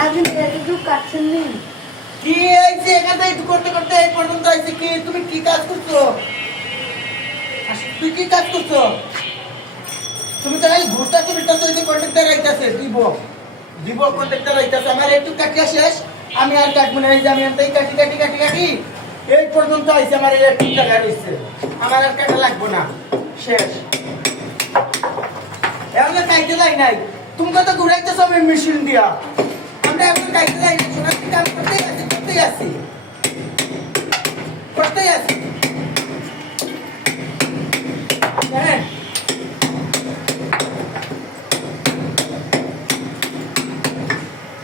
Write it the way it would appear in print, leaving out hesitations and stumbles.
রাজু একটু কাটছেন নি কি আইছে এখানে একটু করতে করতে এই পর্যন্ত আইছে কি তুমি কি কাজ করছো তুই কি কাজ করছো তুমি তো এই ঘুরতাছো বিটাছো এই যে কন্ট্রাক্টর আইতাছে দিব কন্ট্রাক্টর আইতাছে আমার একটু কাটিয়া শেষ আমি আর কাটবো না এই যে আমি এমনি কাটি এই পর্যন্ত আইছে আমার এই একটু টাকা দিচ্ছে আমার আর কাটা লাগবে না শেষ এমন কাইতে লাই নাই তুমি কত ঘুরাইতেছো আমি মেশিন দিয়া আমরা এখন কাইতে লাই নাই সোনার কাম করতেই আছি হ্যাঁ